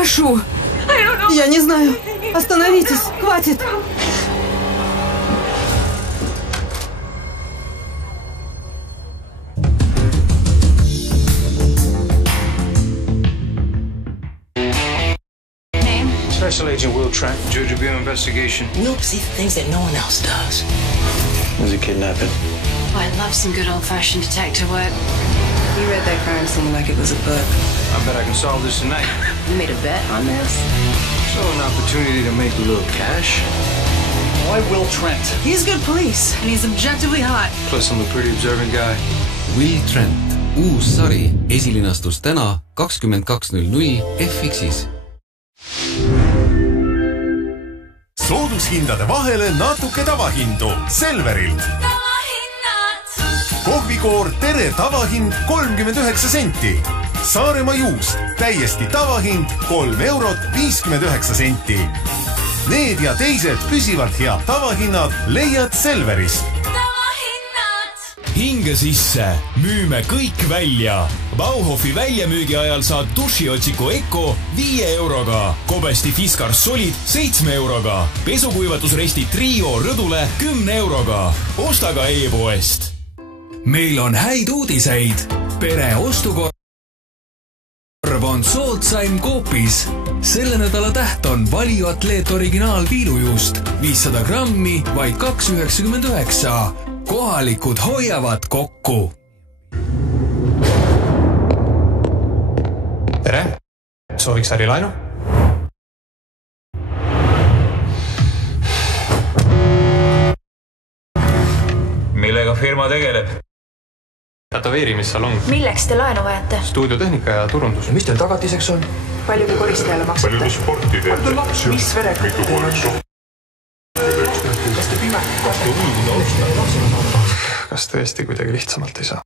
Прошу. Я не знаю. Остановитесь. Хватит. Special Agent Will Trent, Georgia Bureau Investigation. We'll see the things that no one else does. There's a kidnapping. I love some good old-fashioned detective work. You read that crime scene like it was a book. I bet I can solve this tonight. You made a bet on this? So an opportunity to make a little cash. Why Will Trent? He's good police, and he's objectively hot. Plus I'm a pretty observant guy. Will Trent. Uus sari esilinastus täna 22.00 FX-is. Soodushindade vahele natuke tavahindu Selverilt. Kohvikoor Tere tavahind 39 senti. Saaremaa juust täiesti tavahind 3,59 €. Need ja teised püsivalt head tavahinnad leiad Selverist. Hinge sisse, müüme kõik välja. Bauhofi väljamüügi ajal saad dušiotsiku Eko 5 €, Kobesti Fiskar Solid 7 €, pesukuivatusresti Trio Rõdule 10 €. Osta ka e-poest. Meil on häid uudiseid. Pere ostukorv on soodsaim Coopis. Selle nädala täht on Valio Atleet originaal viilujuust. 500 grammi, vaid 2,99 €. Kohalikud hoiavad kokku. Tere! Sooviks ärilaenu? Millega firma tegeleb? Tätoveerimissalong. Milleks te laenu vajate? Stuudiotehnika ja turundus. Mis teil tagatiseks on? Palju te koristajale maksate? Palju te sporti teete? Mis verega? Mitu koolist? Kas tõesti kuidagi lihtsamalt ei saa?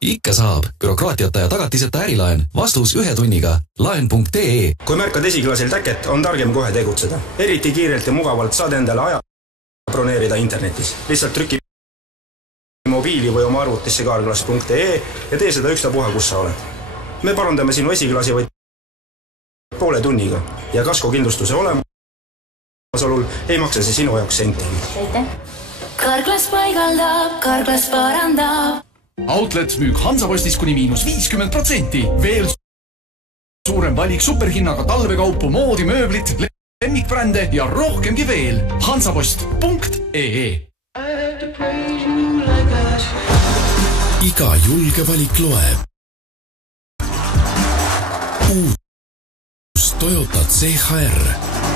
Ikka saab. Bürokraatiata ja tagatiseta ärilaen. Vastus 1 tunniga. Laen.ee. Kui märkad esiklasil täket, on targem kohe tegutseda. Eriti kiirelt ja mugavalt saad endale aja broneerida internetis. Lihtsalt trüki mobiili või oma arvutisse kaarglas.ee ja tee seda ükstapuha, kus sa oled. Me parandame sinu esiklasi vaid poole tunniga ja kaskokindlustuse olemasolul ei maksa see sinu jaoks senti. Karglas paigaldab, Karglas parandab. Outlets müük Hansapostis kuni -50%. Veel suurem valik superhinnaga talvekaupu, moodi, mööblit, lemmikbrände ja rohkemgi veel. Hansapost.ee. Iga julge valik loeb. Uus Toyota CHR.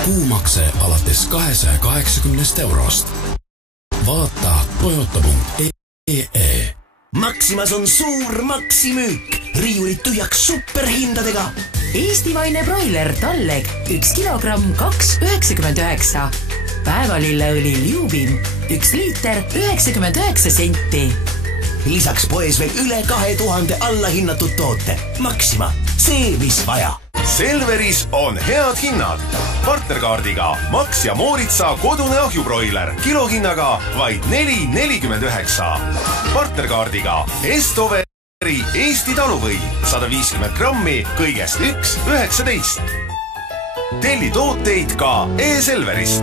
Kuumakse alates 280 €. Vaata toyota.ee. Maximas on suur maksimüük. Riiulid tühjaks superhindadega. Eestimaine broiler Talleg 1 kilogramm 2,99 €. Päevalilleõli Ljubim 1 liiter 99 senti. Lisaks poes veel üle 2000 allahinnatud toote. Maxima, see mis vaja. Selveris on head hinnad. Partnerkaardiga Max ja Mooritsa kodune ahjubroiler kilohinnaga vaid 4,49 €. Partnerkaardiga Estoveri Eesti taluvõi 150 grammi kõigest 1,19 €. Telli tooteid ka e-Selverist.